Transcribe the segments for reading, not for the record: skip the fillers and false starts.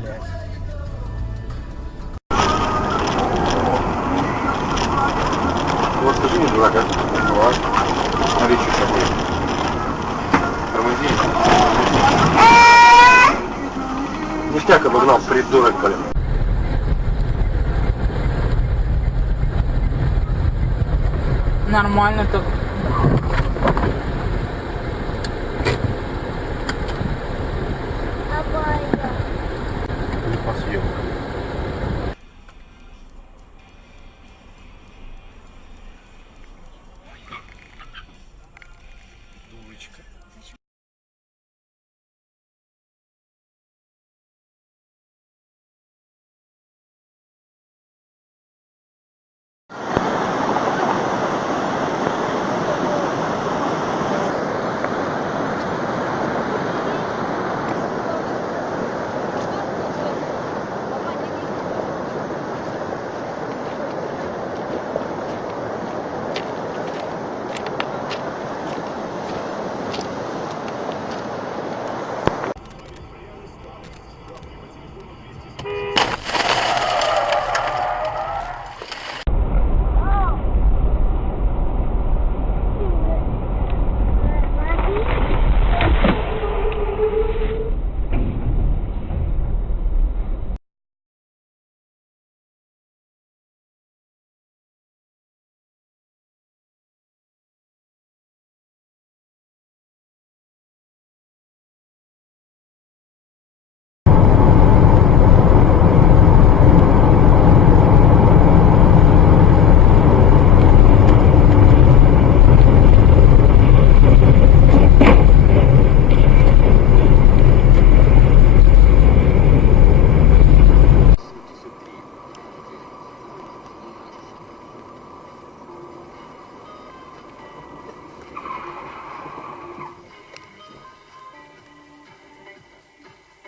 блядь. Вот скажи мне, дурак, как это бывает? Смотри, что сейчас будет. Тормози. Ништяк обогнал, придурок, блин. Нормально так. Посъем. Дурочка.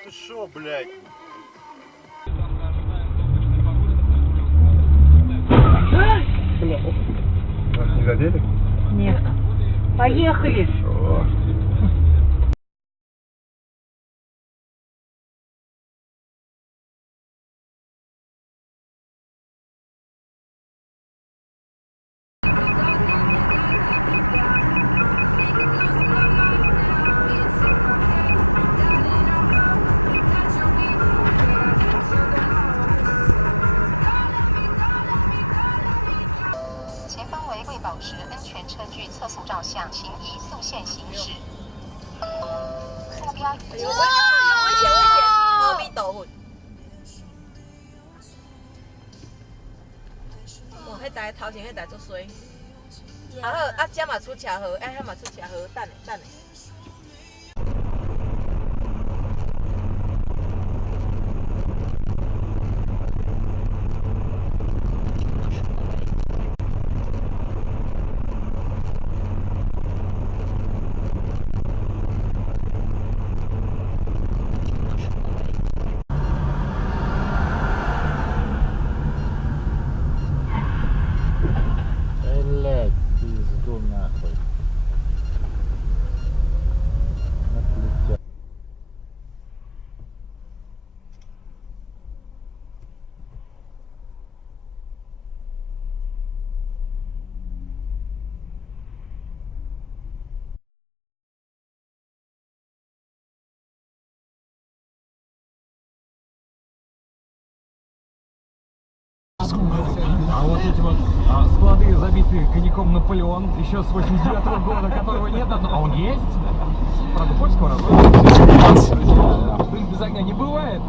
Ты шо, блядь? Вас не задели? Нет. Поехали. Шо?保持安全车距测速照相，请以速线行驶。目标已经。危险！阿弥陀佛！哇，迄台头前迄台足衰。啊好，啊遮嘛出车祸，哎，遐嘛出车祸，等下。Блядь, пизду нахуй. Отлетел. А вот эти вот склады, забитые коньяком Наполеон, еще с 89-го года, которого нет, а он есть. Правда, польского разлома. Без огня не бывает.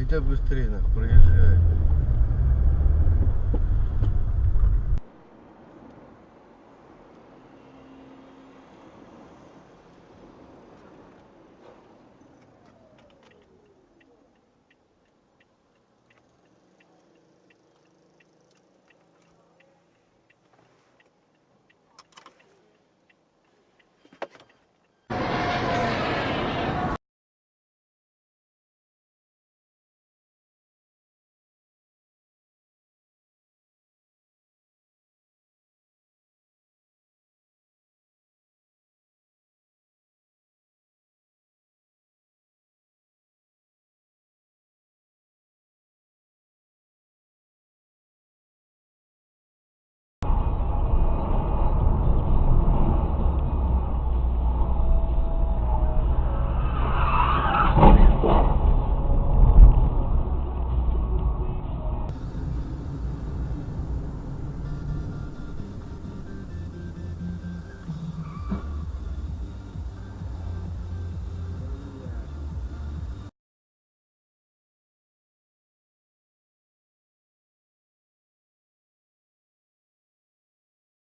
Айда быстрее, нахуй, проезжай.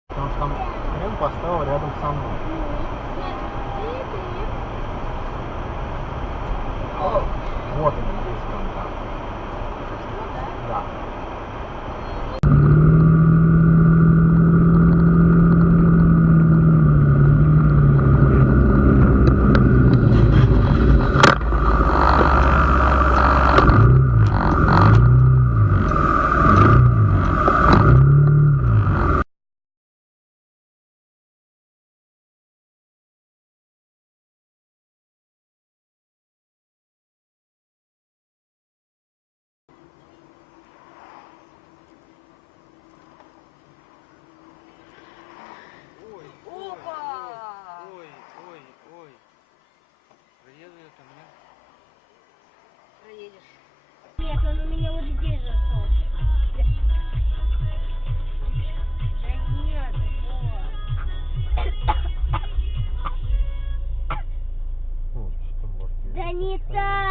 Потому что там хрен поставил рядом со мной. Вот он, здесь контакт. Да. Опа! Ой. Проеду я там, нет? Проедешь. Нет, он у меня вот здесь зашелся. Да нет, Ну, что может. да не так.